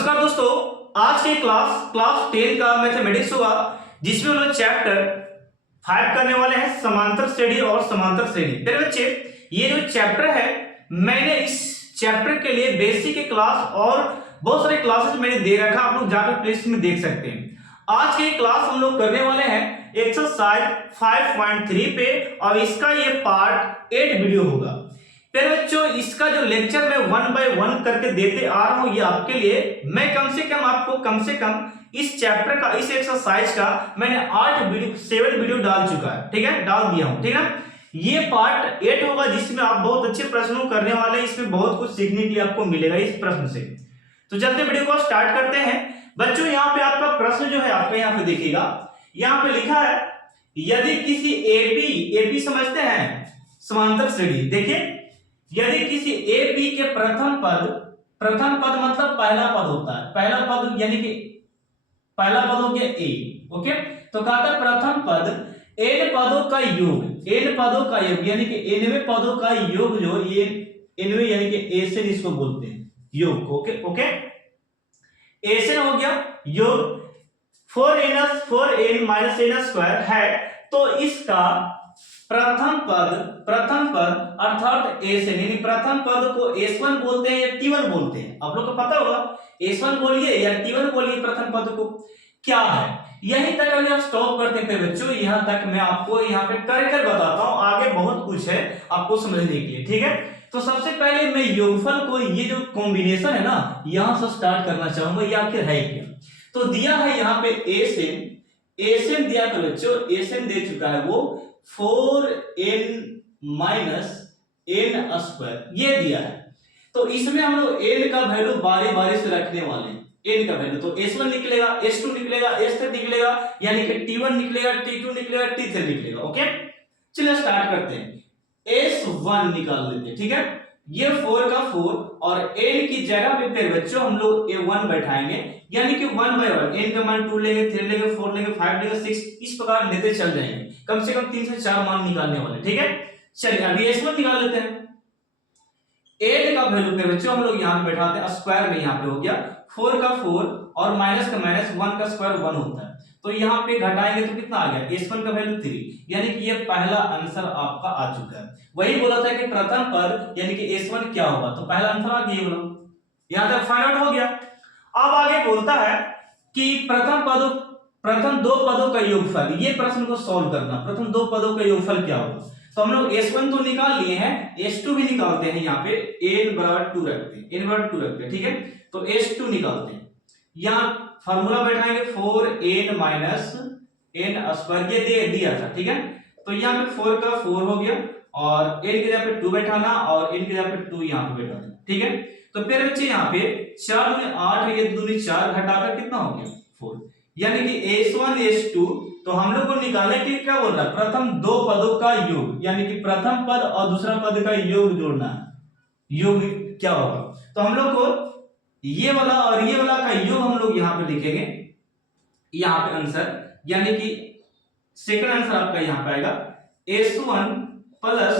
नमस्कार दोस्तों, आज की क्लास 10 का मैथमेटिक्स होगा, जिसमें हम लोग चैप्टर 5 करने वाले हैं समांतर श्रेणी और समांतर श्रेणी। मेरे बच्चे, ये जो चैप्टर है, मैंने इस चैप्टर के लिए बेसिक के क्लास और बहुत सारे क्लासेस मैंने दे रखा, आप लोग जाकर प्लेलिस्ट में देख सकते हैं। आज की क्लास हम लोग करने वाले हैं एक्सरसाइज 5.3 पे, और इसका ये पार्ट 8 वीडियो होगा। फिर बच्चों, इसका जो लेक्चर मैं 1 बाय 1 करके देते आ रहा हूं, ये आपके लिए मैं कम से कम इस चैप्टर का, इस एक्सरसाइज का मैंने 7 वीडियो डाल चुका है, ठीक है, डाल दिया हूं, ठीक है। ये पार्ट 8 होगा, जिसमें आप बहुत अच्छे प्रश्नों करने वाले हैं। इसमें बहुत कुछ सीखने के लिए आपको मिलेगा इस प्रश्न से। तो चलते वीडियो को स्टार्ट करते हैं। बच्चों, यहाँ पे आपका प्रश्न जो है, आपका यहाँ पे देखिएगा, यहाँ पे लिखा है, यदि किसी एपी समझते हैं समांतर श्रेणी। देखिए, यदि किसी एपी के प्रथम पद मतलब पहला पद होता है, पहला पद यानी कि पहला पद हो गया ए, ओके। तो कहता है प्रथम पद एन पदों का योग, यानी कि एनवे पदों का योग, जो ये एनवे यानी कि एसन इसको बोलते हैं, योग को, ओके। एसन हो गया योग 4n माइनस n स्क्वायर है। तो इसका प्रथम पद अर्थात एसन, यानी प्रथम पद को S1 बोलते हैं या T1 बोलते हैं। आप लोग को पता होगा, S1 बोलिए या T1 बोलिए, प्रथम पद को क्या है। यहीं तक अभी आप स्टॉप करते हैं बच्चों, यहां तक मैं आपको यहाँ पे कर बताता हूं, आगे बहुत कुछ है आपको समझने के लिए, ठीक है। तो सबसे पहले मैं योगफल को, ये जो कॉम्बिनेशन है ना, यहां से स्टार्ट करना चाहूंगा। ये आखिर है क्या? तो दिया है यहाँ पे एसन दिया, तो बच्चों एसन दे चुका है वो 4n माइनस n स्क्वायर, ये दिया है। तो इसमें हम लोग n का वैल्यू बारी से रखने वाले हैं। n का वैल्यू तो S1 निकलेगा, S2 निकलेगा, S3 निकलेगा, यानी कि T1 निकलेगा, T2 निकलेगा, T3 निकलेगा, ओके। चलिए स्टार्ट करते हैं। S1 निकाल लेते हैं, ठीक है। ये 4 का 4 और n की जगह पे फिर बच्चों हम लोग A1 बैठाएंगे, यानी कि 1 बाय 1 n का मान 2 लेंगे, 3 लेंगे, 4 लेंगे, 5 लेंगे, 6, इस प्रकार लेते चल जाएंगे। कम से कम 3 से 4 मान निकालने वाले, ठीक है। चलिए अभी S1 निकाल लेते हैं। n का वैल्यू पे बच्चों हम लोग यहां पे बैठाते हैं, स्क्वायर में यहां पे हो गया 4 का 4 और माइनस का माइनस, 1 का स्क्वायर 1 होता है। तो यहां पे घटाएंगे तो कितना आ गया, S1 का वैल्यू 3, यानी कि ये पहला आंसर आपका आ चुका है। वही बोला था कि प्रथम पद यानी कि S1 क्या होगा, तो पहला आंसर आ गया, बोलो यहां तक फाइंड आउट हो गया। अब आगे बोलता है कि प्रथम दो पदों का योगफल, ये प्रश्न को सॉल्व करना, प्रथम दो पदों का योगफल क्या होगा। तो हम लोग S1 तो निकाल लिए हैं, S2 भी निकालते हैं। यहाँ पे n बराबर 2 रखते हैं, ठीक है। तो S2 निकालते हैं, यहाँ फार्मूला बैठाएंगे 4n माइनस n स्क्वायर, ये दे दिया था, ठीक है। तो यहाँ पे 4 का 4 हो गया और n की जगह पे 2 बैठाना और n की जगह पे 2 यहाँ पे बैठाना, ठीक है। तो फिर बच्चे यहाँ पे 4 दूनी 8, ये 2 दूनी 4, घटाकर कितना हो गया 4, यानी कि S1 S2। तो हम लोग को निकालने के लिए क्या बोल रहा है, प्रथम दो पदों का योग, यानी कि प्रथम पद और दूसरा पद का योग जोड़ना है। योग क्या होगा, तो हम लोग को ये वाला और ये वाला का योग हम लोग यहाँ पे लिखेंगे, यहाँ पे आंसर, यानी कि सेकंड आंसर आपका यहाँ पे आएगा S1 प्लस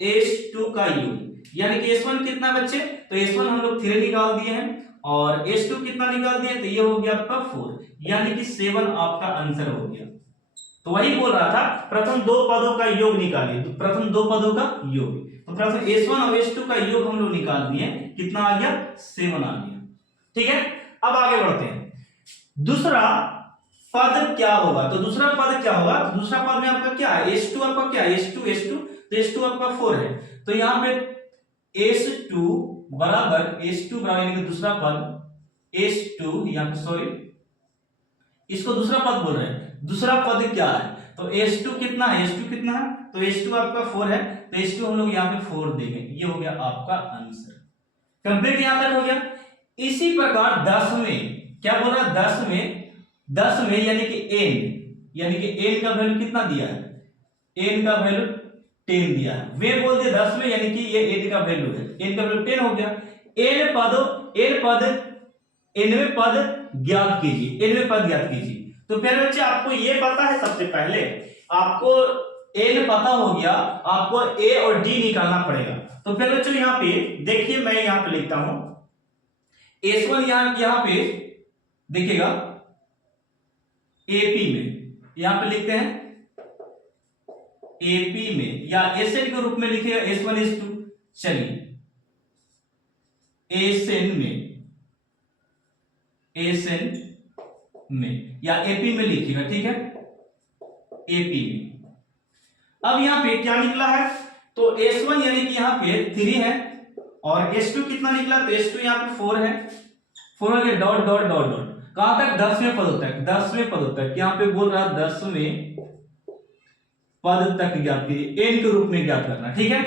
S2 का योग, यानी कि S1 कितना बच्चे, तो S1 हम लोग 3 निकाल दिए हैं और S2 कितना निकाल दिए, तो ये हो गया आपका 4, यानी कि 7 आपका आंसर हो गया। तो वही बोल रहा था, प्रथम दो पदों का योग निकालिए, तो प्रथम दो पदों का योग, तो प्रथम S1 और S2 का योग हम लोग निकाल दिए, कितना आ गया 7 आ गया, ठीक है। अब आगे बढ़ते हैं, दूसरा पद क्या होगा। तो दूसरा पद क्या होगा, दूसरा पद में आपका क्या है, S2 आपका क्या है, S2 तो S2 आपका 4 है। तो यहां पे S2 बराबर यानी कि दूसरा पद S2, यहां पे सॉरी, इसको दूसरा पद बोल रहे हैं। दूसरा पद क्या है, तो S2 कितना है, तो S2 आपका 4 है, तो S2 हम लोग यहाँ पे 4 देंगे, ये हो गया आपका आंसर। कंप्लीट यहां तक हो गया। इसी प्रकार 10 में क्या बोल रहा है, 10 में यानी कि n का वैल्यू कितना दिया है, n का वैल्यू 10 दिया है। वे बोल दिए 10 में, यानी कि ये n का वैल्यू है, n का वैल्यू 10 हो गया। nवे पद ज्ञात कीजिए। तो फिर बच्चे आपको ये पता है, सबसे पहले आपको n पता हो गया, आपको a और d निकालना पड़ेगा। तो फिर बच्चों यहाँ पे देखिए, मैं यहाँ पे लिखता हूं S1 यहां पे देखिएगा AP में, यहां पे लिखते हैं AP में, या SN के रूप में लिखिएगा S1 S2। चलिए SN में या AP में लिखिएगा, ठीक है, AP में। अब यहां पे क्या निकला है, तो S1 यानी कि यहां पे 3 है, और S2 कितना निकला, तो S2 यहां पे 4 है, 4 हो गया, डॉट डॉट डॉट डॉट, कहां तक, 10वें पद तक, 10वें पद तक, यहां पे बोल रहा 10वें पद तक ज्ञात कीजिए, n के रूप में ज्ञात करना, ठीक है।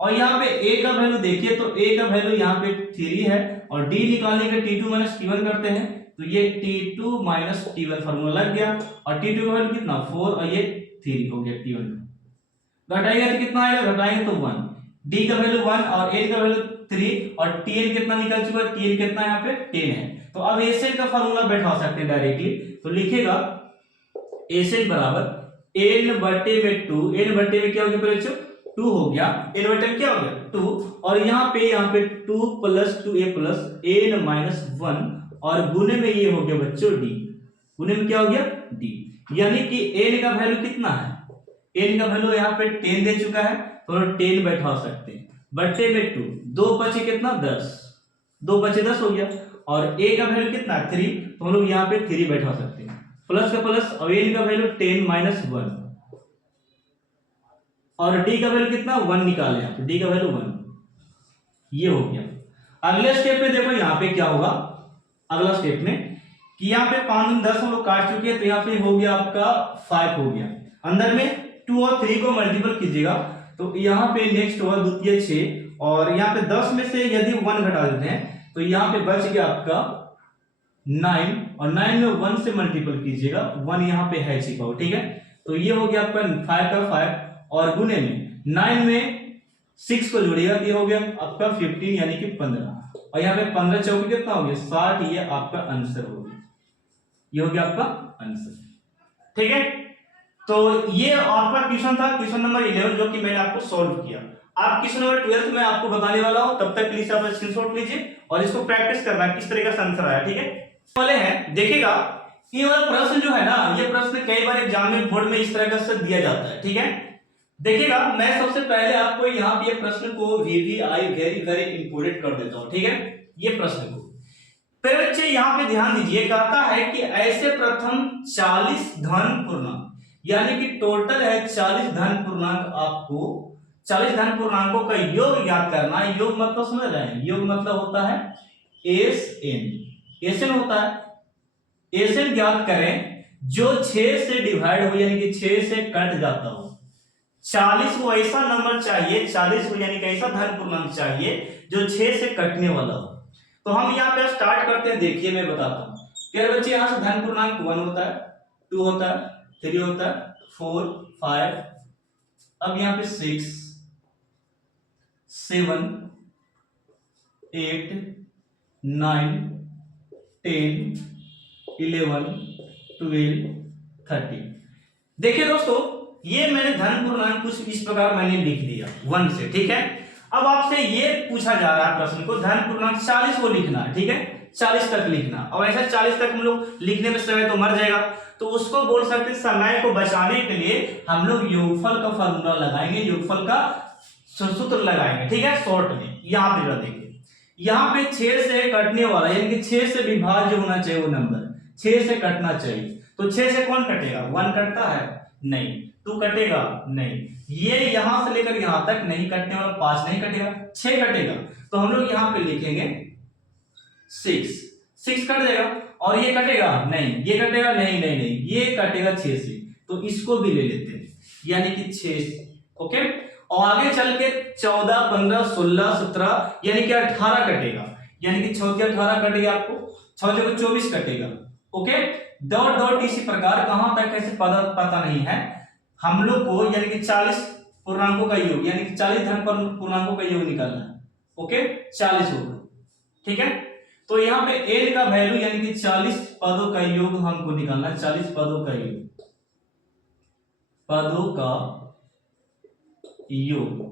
और यहाँ पे a का वैल्यू देखिए, तो a का वैल्यू यहाँ पे 3 है, और d निकालने के t2 माइनस t1 करते हैं, तो ये t2 माइनस t1 फॉर्मूला लग गया, और t2 का वैल्यू कितना 4, और ये 3 हो गया t1, घटाएंगे तो कितना आएगा, घटाएंगे तो 1, d का वैल्यू 1 और n का वैल्यू 3, और tn कितना निकल चुका है, tn कितना यहाँ पे 10 है। तो अब एसएन का फॉर्मूला बैठा सकते हैं डायरेक्टली, तो लिखेगा एसएन बराबर n बटे में 2, n बटे में क्या हो गया बच्चों, 2 हो गया, n बटे में क्या हो गया 2, और यहाँ पे 2 plus 2a plus n minus 1, और गुने में ये हो गया बच्चों d, गुने में क्या हो गया d, यानी कि n का वैल्यू कितना है, n का वैल्यू यहाँ पे 10 दे चुका है, तो 10 बैठा सकते हैं, बटे में 2, 2 बचे कितना 10, 2 बचे 10 हो गया, और a का वैल्यू कितना 3, तो हम लोग यहाँ पे 3 बैठा सकते हैं, प्लस का प्लस, और n का वैल्यू 10 माइनस 1, और d का वैल्यू कितना 1 निकाले यहाँ पे, d का वैल्यू 1, ये हो गया। अगले स्टेप में देखो यहाँ पे क्या होगा, अगला स्टेप में कि यहाँ पे 5 10 हम लोग काट चुके हैं, तो यहाँ पे हो गया आपका 5 हो गया, अंदर में 2 और 3 को मल्टीपल कीजिएगा, तो यहाँ पे नेक्स्ट होगा द्वितीय 6, और यहाँ पे 10 में से यदि 1 घटा देते हैं, तो यहाँ पे बच गया आपका 9, और 9 में 1 से मल्टीपल कीजिएगा, 1 यहाँ पे है छिपा हुआ, ठीक है, तो ये हो गया आपका 5 का 5, और गुने में 9 में 6 को जोड़िएगा, ये हो गया आपका 15 यानी कि 15, और यहाँ पे 15 चौके कितना हो गया 60, ये आपका आंसर हो गया, ये हो गया आपका आंसर, ठीक है। तो ये आपका क्वेश्चन था, क्वेश्चन नंबर 11, जो कि मैंने आपको सॉल्व किया। आप क्वेश्चन नंबर 12 में आपको बताने वाला हूं, तब तक प्लीज आप स्क्रीनशॉट लीजिए और इसको प्रैक्टिस करना किस तरीके का आंसर आया, ठीक है। वाले हैं देखिएगा, ये वाला प्रश्न जो है ना, ये प्रश्न कई बार एग्जाम में बोर्ड में इस तरह से दिया जाता है, ठीक है। देखिएगा, मैं सबसे पहले आपको यहाँ पे ये प्रश्न को वीवीआई वेरी वेरी इंपोर्टेंट कर देता हूँ, ठीक है। ये प्रश्न को पहले बच्चे यहाँ पे ध्यान दीजिए, कहता है कि ऐसे प्रथम 40 धन पूर्णांक, यानी कि टोटल है 40 धन पूर्णांक, आपको 40 धन पूर्णांकों का योग ज्ञात करना है। योग मतलब समझ रहे हैं, योग मतलब होता है एसएन होता है, एसएन ज्ञात करें जो 6 से डिवाइड हो, यानी कि 6 से कट जाता हो। 40 को ऐसा नंबर चाहिए, 40 को यानी कि ऐसा धन पूर्णांक चाहिए जो 6 से कटने वाला हो। तो हम यहाँ पे स्टार्ट करते हैं, देखिए मैं बताता हूँ। प्यारे बच्चे, यहाँ से धन पूर्णांक 1 होता है, 2 होता है, 3 होता है, 4 5, अब यहाँ पे 6 7 8 9 10 11 12 13। देखिए दोस्तों, ये मैंने धन पूर्णांक कुछ इस प्रकार मैंने लिख दिया 1 से, ठीक है। अब आपसे ये पूछा जा रहा है प्रश्न को, धन पूर्णांक 40 को लिखना है, ठीक है, 40 तक लिखना। और ऐसा 40 तक हम लोग लिखने में समय तो मर जाएगा, तो उसको बोल सकते समय को बचाने के लिए हम लोग योगफल का फॉर्मूला लगाएंगे, योगफल का सूत्र लगाएंगे, ठीक है, शॉर्ट में। यहाँ पे जरा देखिए, यहाँ पे 6 से कटने वाला, यानी कि 6 से विभाज्य होना चाहिए वो नंबर, 6 से कटना चाहिए। तो 6 से कौन कटेगा, 1 कटता है नहीं, 2 कटेगा नहीं, ये यहां से लेकर यहां तक नहीं कटने वाला, 5 नहीं कटेगा, 6 कटेगा। तो हम लोग यहां पे लिखेंगे 6 कट जाएगा, और ये कटेगा नहीं, ये कटेगा नहीं नहीं नहीं, ये कटेगा 6 से, तो इसको भी ले लेते हैं, यानी कि 6, ओके। और आगे चल के 14 15 16 17 यानी कि 18 कटेगा, यानी कि 6 18 कटेगा, आपको 6 जगह 24 कटेगा, ओके। डॉट डॉट इसी प्रकार कहां तक कैसे पता नहीं है हम लोग को, यानी कि 40 पूर्णांकों का योग, यानी कि 40 धन पूर्णांकों का योग निकालना है, ओके, 40 होगा, ठीक है। तो यहाँ पे n का वैल्यू, यानी कि 40 पदों का योग हमको निकालना है, 40 पदों का योग, पदों का योग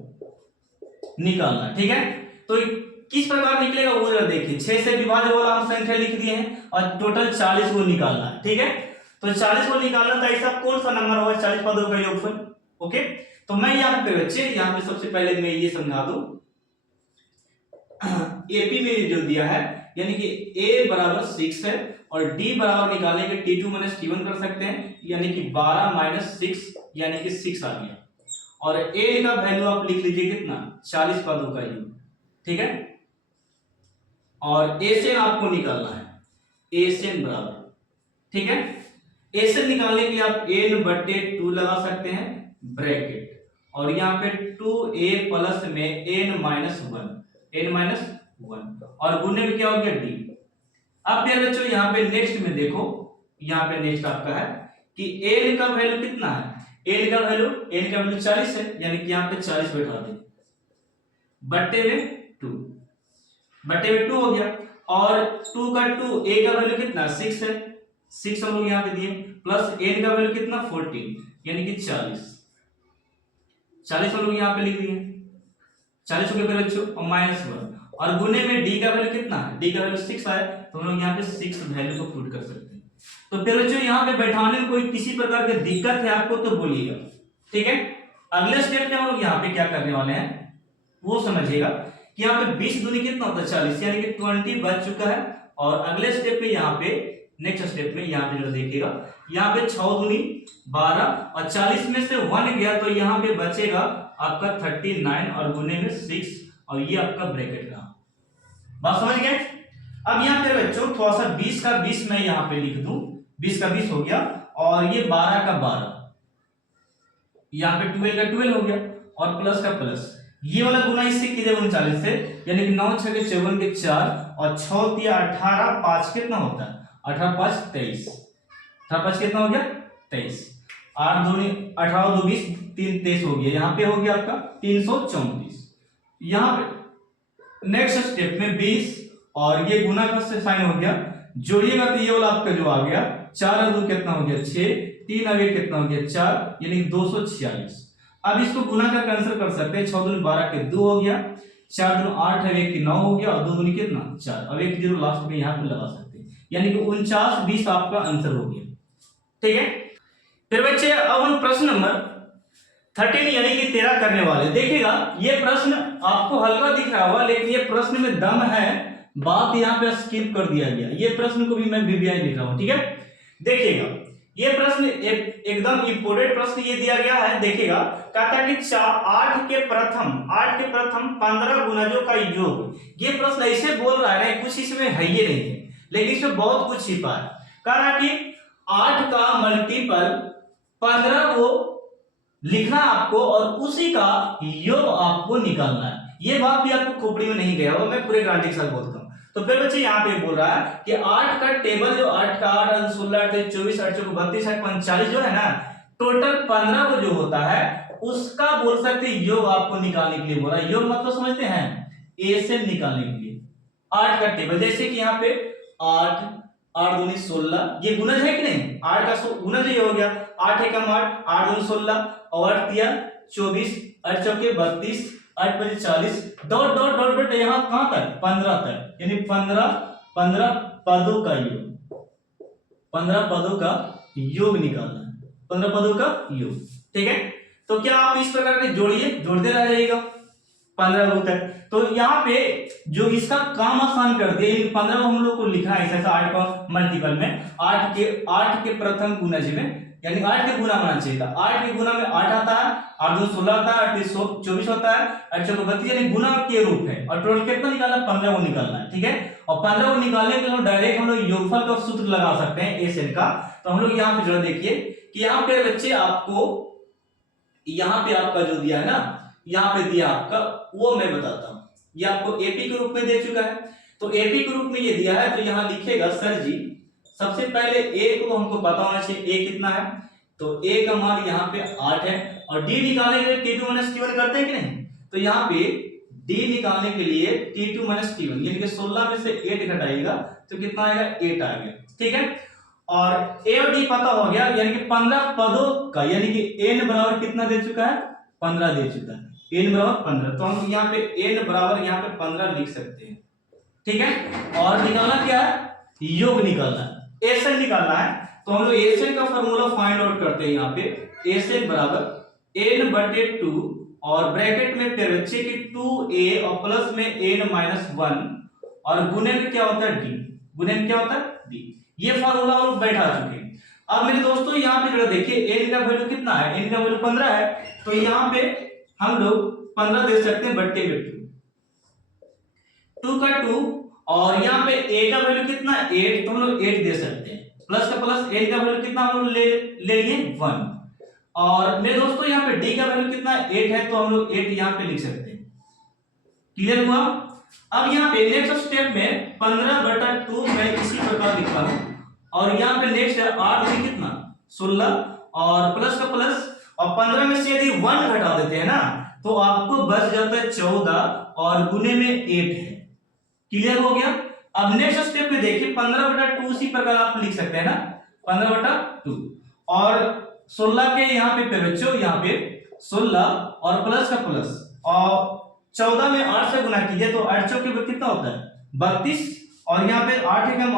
निकालना, ठीक है। तो किस प्रकार निकलेगा वो जरा देखिए। 6 से विभाज्य वाला हम संख्या लिख दिए हैं और टोटल 40 को निकालना है, ठीक है। तो 40 को निकालना तो ऐसा कौन सा नंबर होगा 40 पदों का योगफल। ओके, तो मैं यहाँ पे बच्चे यहाँ पे सबसे पहले मैं ये समझा दूं, एपी में जो दिया है यानी कि a बराबर 6 है और d बराबर निकालने के t2 माइनस t1 कर सकते हैं, यानी कि 12 माइनस 6 यानी कि 6 आ गया। और a का वैल्यू आप लिख लीजिए कितना 40 पदों का योग, ठीक है। और एसएन आपको निकालना है, एसएन बराबर, ठीक है। एसएन निकालने के लिए आप n/2 लगा सकते हैं ब्रैकेट, और यहाँ पे 2a प्लस में n-1 और गुने में क्या हो गया d। अब मेरे बच्चों यहाँ पे नेक्स्ट में देखो, यहाँ पे नेक्स्ट आपका है कि n का वैल्यू कितना है, n का वैल्यू 40 है, यानी कि यहाँ पे 40 बैठा दें बट्टे में 2 हो गया। और 2 का 2 a का वैल्यू कितना 6 है, 6 हम लोग यहाँ पे दिए, प्लस n का वैल्यू कितना 14 यानी कि 40 हम लोग यहाँ पे लिख दिए 40 हो गया फिर बच्चों, और -1 और गुने में d का वैल्यू कितना है, d का वैल्यू 6 आया, तो हम लोग यहाँ पे 6 वैल्यू को पुट कर सकते हैं। तो फिर बच्चों यहाँ पे बैठाने में कोई किसी प्रकार की दिक्कत है आपको तो बोलिएगा, ठीक है। अगले स्टेप में हम लोग यहाँ पे क्या करने वाले हैं वो समझिएगा कि यहाँ पे 20 दूनी कितना होता है 40, यानी कि 20 बच चुका है। और अगले स्टेप में यहाँ पे नेक्स्ट स्टेप में यहाँ पे जो देखिएगा यहाँ पे 6 दूनी 12 और 40 में से 1 गया तो यहाँ पे बचेगा आपका 39 और गुने में 6 और ये आपका ब्रैकेट रहा। बात समझ गए। अब यहाँ पे बच्चों थोड़ा सा 20 का 20 मैं यहाँ पे लिख दूं, 20 का 20 हो गया और ये 12 का 12, यहाँ पे 12 का 12 हो गया और प्लस का प्लस, ये वाला गुना इससे कीजिए 39 से, यानी कि 9 6 के 54 के 4 और 6 3 18 5 कितना होता है 18 5 23, 18 5 कितना हो गया 23, 8 2 18 2 20 3 23 हो गया, यहाँ पे हो गया आपका 334। यहाँ पे नेक्स्ट स्टेप में 20 और ये गुना का साइन हो गया, जोड़िएगा तो ये वाला आपका जो आ गया 4 और 2 कितना हो गया 6, 3 आगे कितना हो गया 4 यानी 246। अब इसको गुना कर आंसर कर सकते हैं, 6 2 12 के 2 हो गया, 4 2 8 है, 1 की 9 हो गया और 2 दूनी कितना 4, अब 1 जीरो लास्ट में यहाँ पे लगा सकते हैं, यानी कि 49 20 आपका आंसर हो गया, ठीक है। फिर बच्चे अब हम प्रश्न नंबर 13 यानी कि 13 करने वाले। देखिएगा ये प्रश्न आपको हल्का दिख रहा होगा लेकिन ये प्रश्न में दम है, बात यहाँ पे स्किप कर दिया गया, ये प्रश्न को भी मैं बीबीआई लिख रहा हूँ, ठीक है। देखिएगा ये प्रश्न एकदम इंपोर्टेंट प्रश्न ये दिया गया है। देखिएगा कहता है कि 8 के प्रथम 15 गुणजों का योग। ये प्रश्न ऐसे बोल रहा है कुछ इसमें है ये नहीं है लेकिन इसमें बहुत कुछ छिपा है। कह रहा कि 8 का मल्टीपल 15 को लिखना आपको और उसी का योग आपको निकालना है। ये बात भी आपको खोपड़ी में नहीं गया होगा, मैं पूरे गारंटी के साथ बोलता हूँ। तो फिर बच्चे यहाँ पे बोल रहा है कि 8 का टेबल जो 8 का 8 16 8 24 8 32 8 45 जो है ना, टोटल 15 को जो होता है उसका बोल सकते योग आपको निकालने के लिए बोला। योग मतलब समझते हैं ए से निकालने के लिए 8 का टेबल, जैसे कि यहाँ पे 8 8 दूनी 16, ये गुणज है कि नहीं, 8 का गुणज ये हो गया 8 एकम 8 8 दूनी 16 और 8 तिया 24 8 चौके 32 8 बजे 40 डॉट डॉट डॉट डॉट यहाँ कहां तक 15 तक, यानी 15 पदों का योग, 15 पदों का योग निकालना है, 15 पदों का योग, ठीक है। तो क्या आप इस प्रकार के जोड़िए, जोड़ते रह जाइएगा 15 तक। तो यहाँ पे जो इसका काम आसान कर दिया, 15 हम लोग को लिखना है ऐसा 8 का मल्टीपल में 8 के प्रथम गुणज में, यानी 8 के गुना होना चाहिए था। 8 के गुना में 8 आता है, 8 2 16 आता है, 8 24 होता है, 8 4 32 यानी गुना के रूप है और टोटल कितना निकालना 15 को निकालना है, ठीक है। और 15 को निकालने के लिए डायरेक्ट हम लोग योगफल का सूत्र लगा सकते हैं एसएन का। तो हम लोग यहाँ पे जो देखिए कि यहाँ पे बच्चे आपको यहाँ पे आपका जो दिया है ना, यहाँ पे दिया आपका वो मैं बताता हूँ। ये आपको एपी के रूप में दे चुका है, तो एपी के रूप में ये दिया है तो यहाँ लिखेगा सर जी सबसे पहले ए को हमको पता होना चाहिए ए कितना है, तो ए का मान यहाँ पे 8 है और डी निकालने के लिए t2 - t1 करते हैं कि नहीं, तो यहाँ पे डी निकालने के लिए t2 - t1 यानी कि 16 में से 8 घटाइएगा तो कितना आएगा 8 आ गया, ठीक है। और ए और डी पता हो गया, यानी कि 15 पदों का, यानी कि n बराबर कितना दे चुका है 15 दे चुका है, n बराबर 15, तो हम यहाँ पे n बराबर यहाँ पे 15 लिख सकते हैं। ठीक है, और निकालना क्या है, योग निकालना है, एसएन निकालना है। तो हम लोग एसएन का फार्मूला फाइंड आउट करते हैं। यहाँ पे एसएन बराबर n बटे 2 और ब्रैकेट में फिर बच्चे की 2a और प्लस में n माइनस 1 और गुने में क्या होता है d, गुने में क्या होता है d। ये फार्मूला हम लोग बैठा चुके हैं। अब मेरे दोस्तों यहाँ पे जरा देखिए n का वैल्यू कितना है, n का वैल्यू 15 है, तो यहाँ पे हम लोग 15 दे सकते हैं बट्टे में 2 का 2 और यहाँ पे a का वैल्यू कितना है 8, तो हम लोग 8 दे सकते हैं, प्लस का प्लस n का वैल्यू कितना हम लोग ले लिए 1 और मेरे दोस्तों यहाँ पे d का वैल्यू कितना है 8 है, तो हम लोग 8 यहाँ पे लिख सकते हैं। क्लियर हुआ। अब यहाँ पे नेक्स्ट स्टेप में 15 बटा 2 मैं इसी प्रकार लिखता हूं और यहाँ पे नेक्स्ट है 8 में कितना 16 और प्लस का प्लस और 15 में से यदि 1 घटा देते हैं ना तो आपको बच जाता है 14 और गुने में 8 है। क्लियर हो गया। अब नेक्स्ट स्टेप में देखिए 15 बटा 2 उसी प्रकार आप लिख सकते हैं ना 15 बटा 2 और 16 के यहाँ पे बच्चों यहाँ पे 16 और प्लस का प्लस और 14 में 8 से गुना कीजिए तो 8 चौके पे कितना होता है 32 और यहाँ पे 8 एकम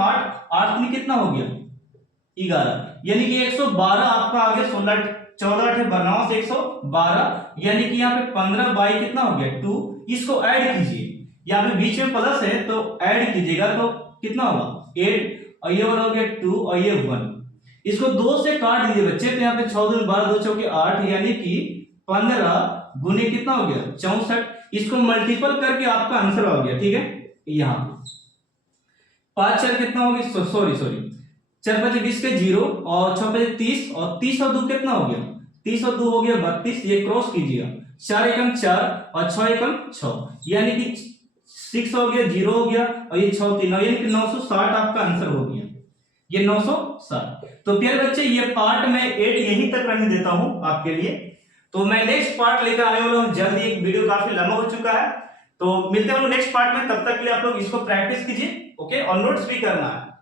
8 में कितना हो गया 11, यानी कि 112 आपका आ गया। 16 14 8 12 से 112 यानी कि यहाँ पे 15 बाई कितना हो गया 2। इसको ऐड कीजिए, यहाँ पे बीच में प्लस है तो ऐड कीजिएगा तो कितना होगा 8 और ये वाला हो गया 2 और ये 1। इसको 2 से काट दीजिए बच्चे तो यहाँ पे 6 दूनी 12 2 चौके 8 यानी कि 15 गुने कितना हो गया 64। इसको मल्टीपल करके आपका आंसर आ गया। ठीक है, यहाँ पे 5 4 कितना हो गया सॉरी 4 5 20 के 0 और 6 5 30 और 30 और 2 कितना हो गया 30 और 2 हो गया 32। ये क्रॉस कीजिएगा 4 एकम 4 और 6 एकम 6 यानी कि 6 हो गया 0 हो गया और ये 6 3 यानी कि 960 आपका आंसर हो गया, ये 960। तो प्यारे बच्चे ये पार्ट मैं 8 यहीं तक रहने देता हूं आपके लिए। तो मैं नेक्स्ट पार्ट लेकर आने वाला हूं जल्दी, एक वीडियो काफी लंबा हो चुका है। तो मिलते हैं नेक्स्ट पार्ट में, तब तक के लिए आप लोग इसको प्रैक्टिस कीजिए ओके, और नोट्स भी करना है।